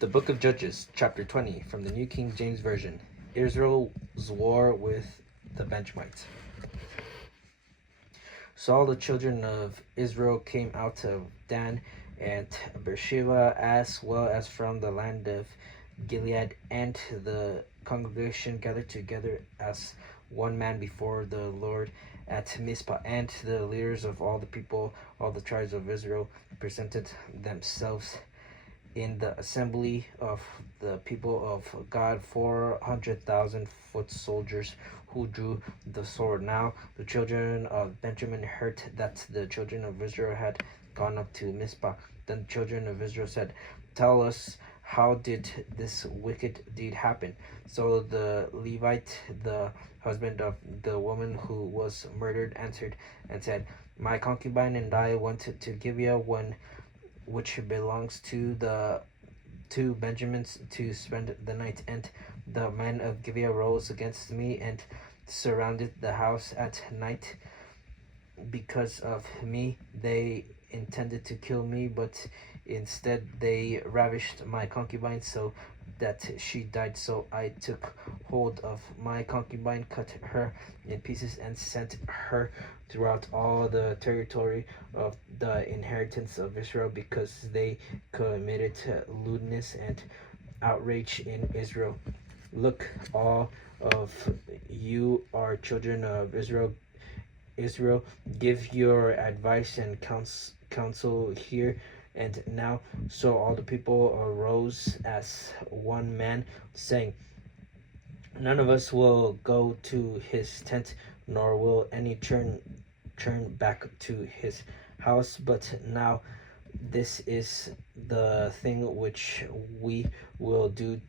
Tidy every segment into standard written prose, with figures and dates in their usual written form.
The Book of Judges, chapter 20, from the New King James Version. Israel's war with the Benjamites. So all the children of Israel came out of Dan and Beersheba, as well as from the land of Gilead, and the congregation gathered together as one man before the Lord at Mizpah. And the leaders of all the people, all the tribes of Israel, presented themselves in the assembly of the people of God, 400,000 foot soldiers who drew the sword. Now the children of Benjamin heard that the children of Israel had gone up to Mizpah. Then the children of Israel said, "Tell us, how did this wicked deed happen?" So the Levite, the husband of the woman who was murdered, answered and said, "My concubine and I went to Gibeah, which belongs to the two Benjamins, to spend the night. And the men of Gibeah rose against me and surrounded the house at night. Because of me, they intended to kill me, but instead they ravished my concubine so that she died. So I took hold of my concubine, cut her in pieces, and sent her throughout all the territory of the inheritance of Israel, because they committed lewdness and outrage in Israel. Look, all of you are children of Israel, give your advice and counsel here and now." So all the people arose as one man, saying, "None of us will go to his tent, nor will any turn back to his house. But now this is the thing which we will do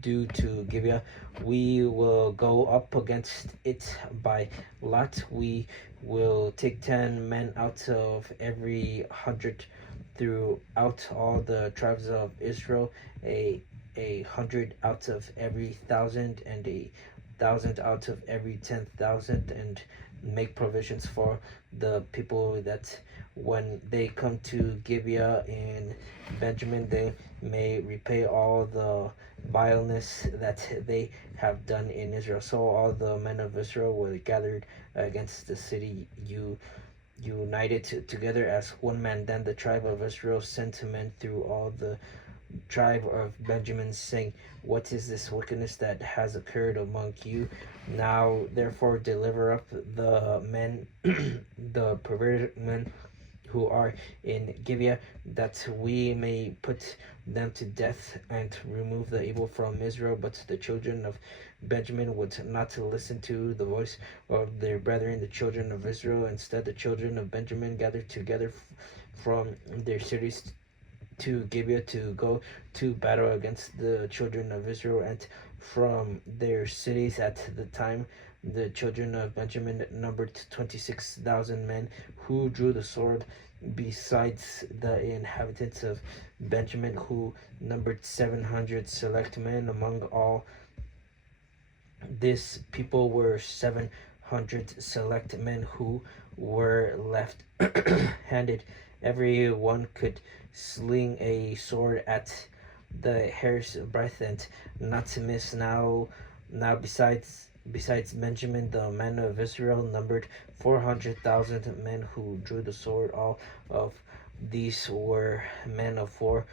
to Gibeah. We will go up against it by lot. We will take 10 men out of every 100 throughout all the tribes of Israel, a 100 out of every 1,000, and a 1,000 out of every 10,000, and make provisions for the people, that when they come to Gibeah in Benjamin, they may repay all the vileness that they have done in Israel." So all the men of Israel were gathered against the city, united together as one man. Then the tribe of Israel sent men through all the tribe of Benjamin, saying, "What is this wickedness that has occurred among you? Now therefore deliver up the men, the perverted men who are in Gibeah, that we may put them to death and remove the evil from Israel." But the children of Benjamin would not listen to the voice of their brethren, the children of Israel. Instead, the children of Benjamin gathered together from their cities to Gibeah to go to battle against the children of Israel. And from their cities at the time, the children of Benjamin numbered 26,000 men who drew the sword, besides the inhabitants of Benjamin, who numbered 700 select men. Among all this people were 700 select men who were left handed. Every one could sling a sword at the hair's breadth and not to miss. Now besides Benjamin, the men of Israel numbered 400,000 men who drew the sword. All of these were men of war.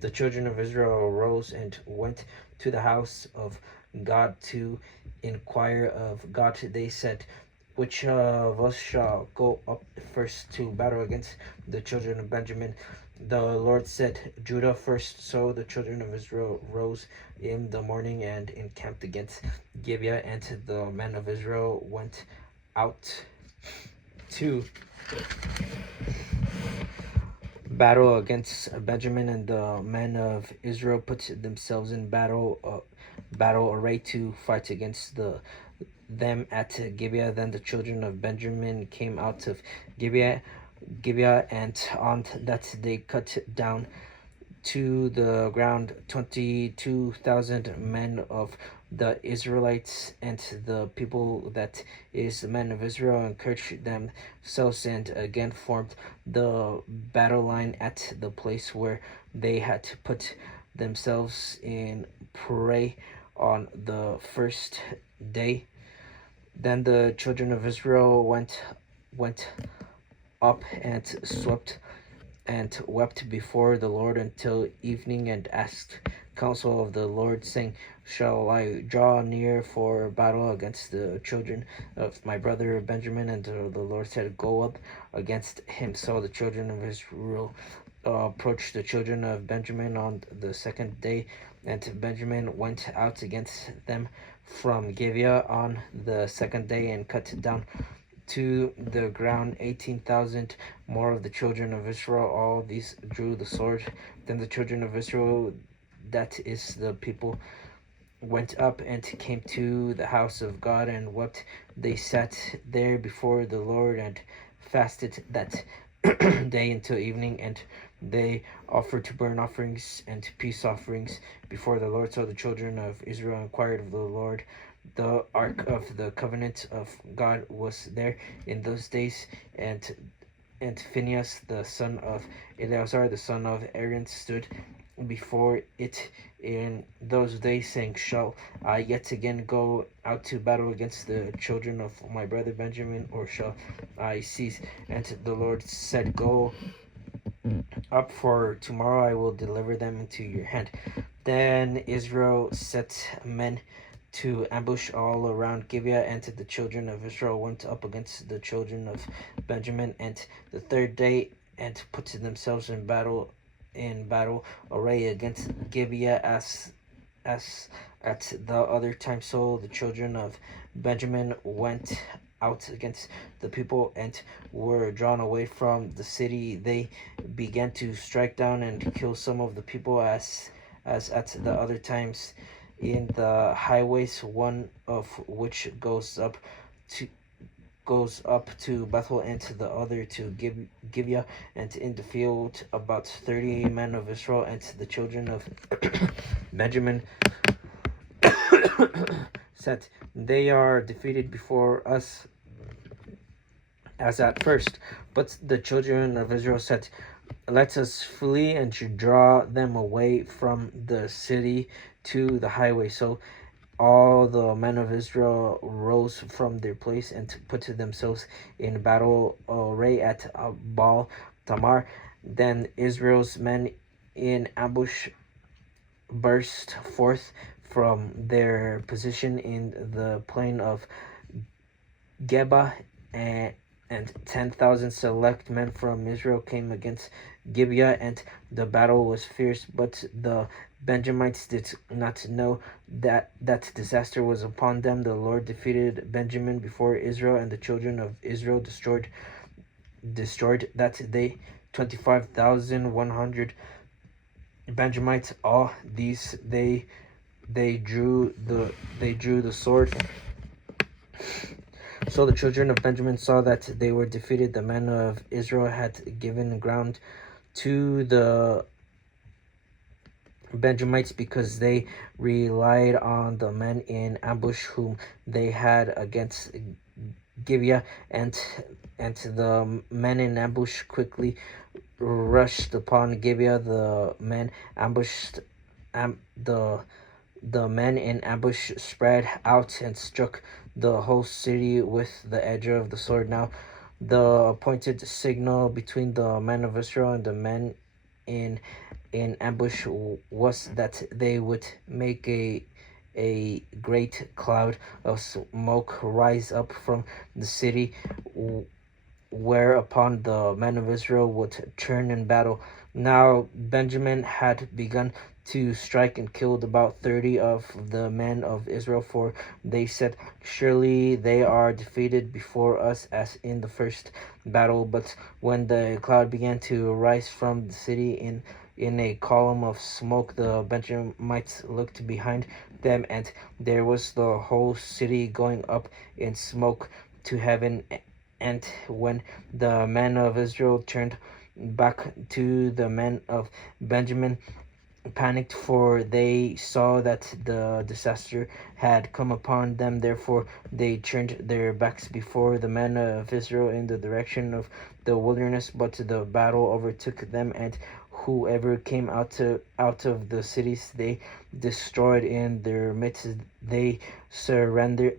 The children of Israel arose and went to the house of God to inquire of God. They said, "Which of us shall go up first to battle against the children of Benjamin?" The Lord said, "Judah first." So the children of Israel rose in the morning and encamped against Gibeah, and the men of Israel went out to battle against Benjamin, and the men of Israel put themselves in battle array to fight against them at Gibeah. Then the children of Benjamin came out of Gibeah, and on that they cut down to the ground 22,000 men of the Israelites. And the people, that is the men of Israel, encouraged themselves and again formed the battle line at the place where they had put themselves in prey on the first day. Then the children of Israel went up and wept before the Lord until evening, and asked counsel of the Lord, saying, Shall I draw near for battle against the children of my brother Benjamin? And the Lord said, Go up against him. So the children of Israel approached the children of Benjamin on the second day, and Benjamin went out against them from Gibeah on the second day, and cut down to the ground 18,000 more of the children of Israel. All these drew the sword. Then the children of Israel, that is the people, went up and came to the house of God and wept. They sat there before the Lord and fasted that day until evening, and they offered to burnt offerings and peace offerings before the Lord. So the children of Israel inquired of the Lord. The ark of the covenant of God was there in those days, and Phinehas the son of Eleazar the son of Aaron stood before it in those days, saying, Shall I yet again go out to battle against the children of my brother Benjamin, or shall I cease? And the Lord said, Go up, for tomorrow I will deliver them into your hand. Then Israel set men to ambush all around Gibeah, and the children of Israel went up against the children of Benjamin and the third day, and put themselves in battle array against Gibeah as at the other time. So the children of Benjamin went out against the people and were drawn away from the city. They began to strike down and kill some of the people as at the other times in the highways, one of which goes up to Bethel, and the other to Gibeah. And in the field about 30 men of Israel and the children of Benjamin said, They are defeated before us as at first. But the children of Israel said, Let us flee and draw them away from the city to the highway. So all the men of Israel rose from their place and put themselves in battle array at Baal Tamar. Then Israel's men in ambush burst forth from their position in the plain of Geba, and 10,000 select men from Israel came against Gibeah, and the battle was fierce. But the Benjamites did not know that disaster was upon them. The Lord defeated Benjamin before Israel, and the children of Israel destroyed that day 25,100 Benjamites. All these they drew the sword. So the children of Benjamin saw that they were defeated. The men of Israel had given ground to the Benjamites because they relied on the men in ambush whom they had against Gibeah, and the men in ambush quickly rushed upon Gibeah. The men ambushed the men in ambush spread out and struck the whole city with the edge of the sword. Now the appointed signal between the men of Israel and the men in ambush was that they would make a great cloud of smoke rise up from the city, whereupon the men of Israel would turn in battle. Now Benjamin had begun to strike and killed about 30 of the men of Israel, for they said, Surely they are defeated before us as in the first battle. But when the cloud began to rise from the city in a column of smoke, the Benjamites looked behind them, and there was the whole city going up in smoke to heaven. And when the men of Israel turned back to the men of Benjamin, panicked, for they saw that the disaster had come upon them. Therefore they turned their backs before the men of Israel in the direction of the wilderness. But the battle overtook them, and whoever came out of the cities they destroyed in their midst. They surrounded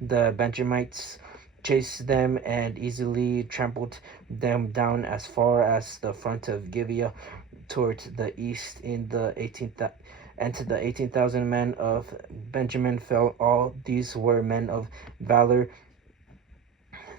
the Benjamites, chased them, and easily trampled them down as far as the front of Gibeah toward the east. In the 18th and to the 18,000 men of Benjamin fell. All these were men of valor.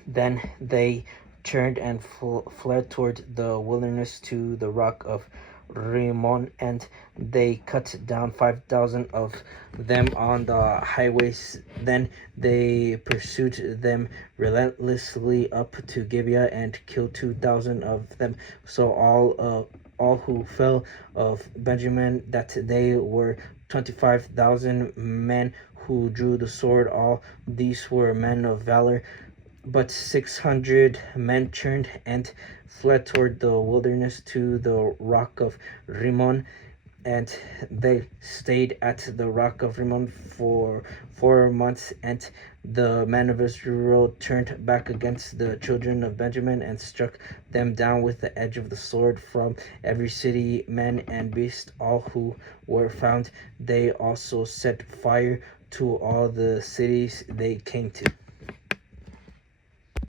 Then they turned and fled toward the wilderness to the rock of Rimmon, and they cut down 5,000 of them on the highways. Then they pursued them relentlessly up to Gibeah and killed 2,000 of them. So all who fell of Benjamin that they were 25,000 men who drew the sword. All these were men of valor. But 600 men turned and fled toward the wilderness to the rock of Rimmon, and they stayed at the rock of Rimmon for 4 months. And the men of Israel turned back against the children of Benjamin and struck them down with the edge of the sword from every city, men and beast, all who were found. They also set fire to all the cities they came to.